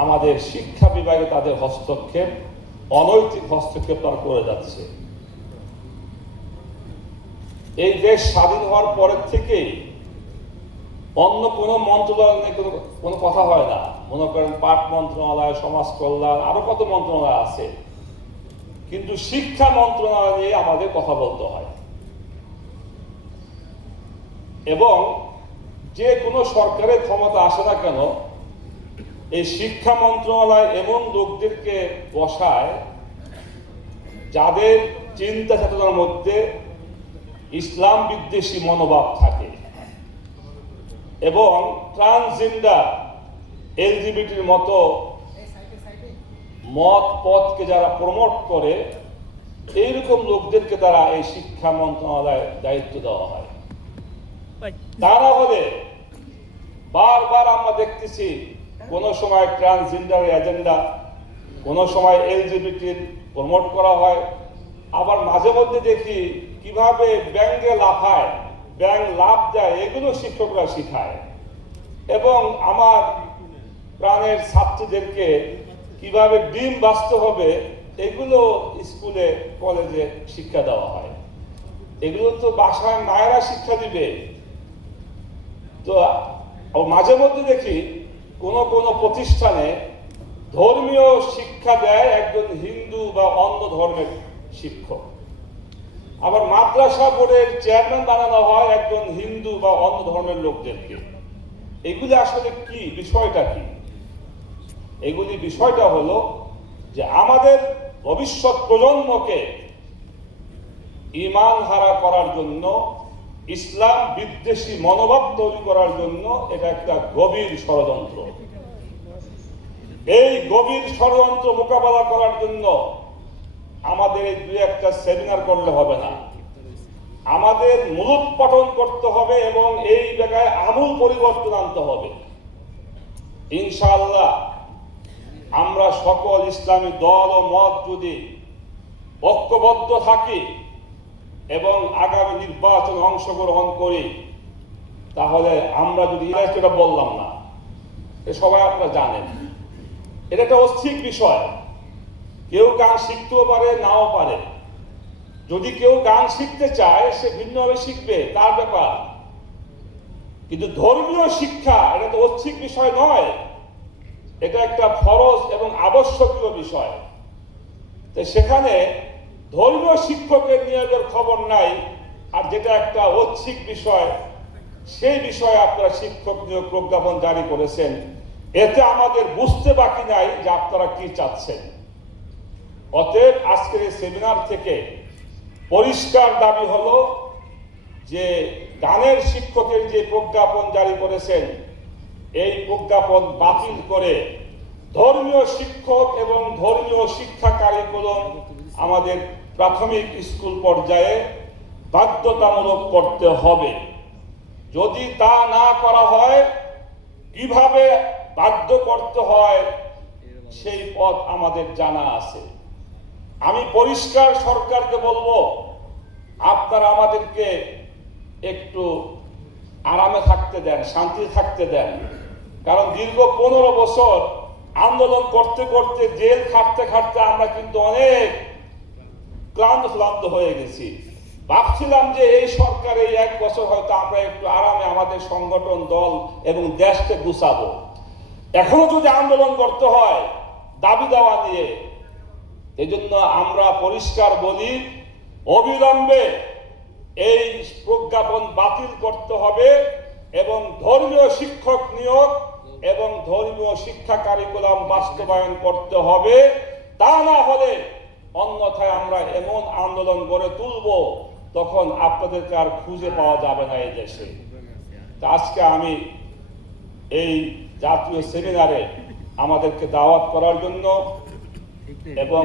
আমাদের শিক্ষা বিভাগে তাদের হস্তক্ষেপ, অনৈতিক হস্তক্ষেপ তারা করে যাচ্ছে। এই দেশ স্বাধীন হওয়ার পরের থেকেই অন্য কোনো মন্ত্রণালয় নিয়ে কোনো কথা হয় না। মনে করেন পাট মন্ত্রণালয়, সমাজ কল্যাণ, আরো কত মন্ত্রণালয় আছে, কিন্তু শিক্ষা মন্ত্রণালয় নিয়ে আমাদের কথা বলতে হয়। এবং যে কোনো সরকারের ক্ষমতা আসে না কেন, এই শিক্ষা মন্ত্রণালয় এমন লোকদেরকে বসায় যাদের চিন্তা চেতনার মধ্যে ইসলাম বিদ্বেষী মনোভাব থাকে এবং ট্রান্সজেন্ডার, এলজিবিটির মতো মত পথকে যারা প্রমোট করে, এইরকম লোকদেরকে তারা এই শিক্ষা মন্ত্রণালয়ে দায়িত্ব দেওয়া হয়। তা না হলে বারবার আমরা দেখতেছি কোন সময় ট্রান্সজেন্ডার এজেন্ডা, কোন সময় এলজিবিটির প্রমোট করা হয়, আবার মাঝে মধ্যে দেখি কিভাবে ব্যাঙে লাফায়, ব্যাঙ লাফ দেয়, এগুলো শিক্ষকরা শিখায়। এবং আমার প্রাণের ছাত্রীদেরকে কিভাবে ডিম বাঁচতে হবে এগুলো স্কুলে কলেজে শিক্ষা দেওয়া হয়। এগুলো তো বাসায় মায়েরা শিক্ষা দিবে। তো মাঝে মধ্যে দেখি কোন কোন প্রতিষ্ঠানে ধর্মীয় শিক্ষা দেয় একজন হিন্দু বা অন্য ধর্মের শিক্ষক, আবার মাদ্রাসা বোর্ডের চেয়ারম্যান বানানো হয় একজন হিন্দু বা অন্য ধর্মের লোকদেরকে। এগুলি আসলে কি বিষয়টা কি? এগুলি বিষয়টা হলো যে আমাদের ভবিষ্যৎ প্রজন্মকে ঈমান হারা করার জন্য, ইসলাম বিদ্বেষী মনোভাব তৈরি করার জন্য এটা একটা গভীর ষড়যন্ত্র। এই গভীর ষড়যন্ত্র মোকাবেলা করার জন্য আমাদের এই দুই একটা সেমিনার করলে হবে না, আমাদের মূলোৎপাটন করতে হবে এবং এই জায়গায় আমূল পরিবর্তন আনতে হবে। ইনশাআল্লাহ আমরা সকল ইসলামী দল ও মত যদি ঐক্যবদ্ধ থাকি এবং আগামী নির্বাচনে অংশগ্রহণ করি, তাহলে আমরা যদি এটা বললাম না, সবাই আপনারা জানেন এটা একটা অস্থির বিষয়। কেউ গান শিখতেও পারে, নাও পারে। যদি কেউ গান শিখতে চায় সে ভিন্নভাবে শিখবে, তার ব্যাপার। কিন্তু ধর্মীয় শিক্ষা এটা তো ঐচ্ছিক বিষয় নয়, এটা একটা ফরজ এবং আবশ্যকীয় বিষয়। তো সেখানে ধর্মীয় শিক্ষকের নিয়োগের খবর নাই, আর যেটা একটা ঐচ্ছিক বিষয় সেই বিষয়ে আপনারা শিক্ষক নিয়োগ প্রজ্ঞাপন জারি করেছেন। এতে আমাদের বুঝতে বাকি নাই যে আপনারা কি চাচ্ছেন। অতএব আজকের এই সেমিনার থেকে পরিষ্কার দাবি হলো যে গানের শিক্ষকের যে প্রজ্ঞাপন জারি করেছেন, এই প্রজ্ঞাপন বাতিল করে ধর্মীয় শিক্ষক এবং ধর্মীয় শিক্ষা কারিকুলাম আমাদের প্রাথমিক স্কুল পর্যায়ে বাধ্যতামূলক করতে হবে। যদি তা না করা হয়, কিভাবে বাধ্য করতে হয় সেই পথ আমাদের জানা আছে। আমি পরিষ্কার সরকারকে বলবো, আপনারা আমাদেরকে একটু আরামে থাকতে দেন, শান্তি থাকতে দেন। কারণ দীর্ঘ 15 বছর আন্দোলন করতে করতে, জেল খাটতে খাটতে আমরা কিন্তু অনেক ক্লান্ত হয়ে গেছি। ভাবছিলাম যে এই সরকার এই 1 বছর হয়তো আমরা একটু আরামে আমাদের সংগঠন, দল এবং দেশকে গুছাবো। এখনো যদি আন্দোলন করতে হয় দাবি দেওয়া নিয়ে, এই জন্য আমরা পরিষ্কার বলি, অবিলম্বে এই প্রজ্ঞাপন বাতিল করতে হবে এবং ধর্মীয় শিক্ষক নিয়োগ এবং ধর্মীয় শিক্ষা কারিকুলাম বাস্তবায়ন করতে হবে। তা না হলে অন্যথায় আমরা এমন আন্দোলন গড়ে তুলব, তখন আপনাদেরকে আর খুঁজে পাওয়া যাবে না এই দেশে। আজকে আমি এই জাতীয় সেমিনারে আমাদেরকে দাওয়াত করার জন্য এবং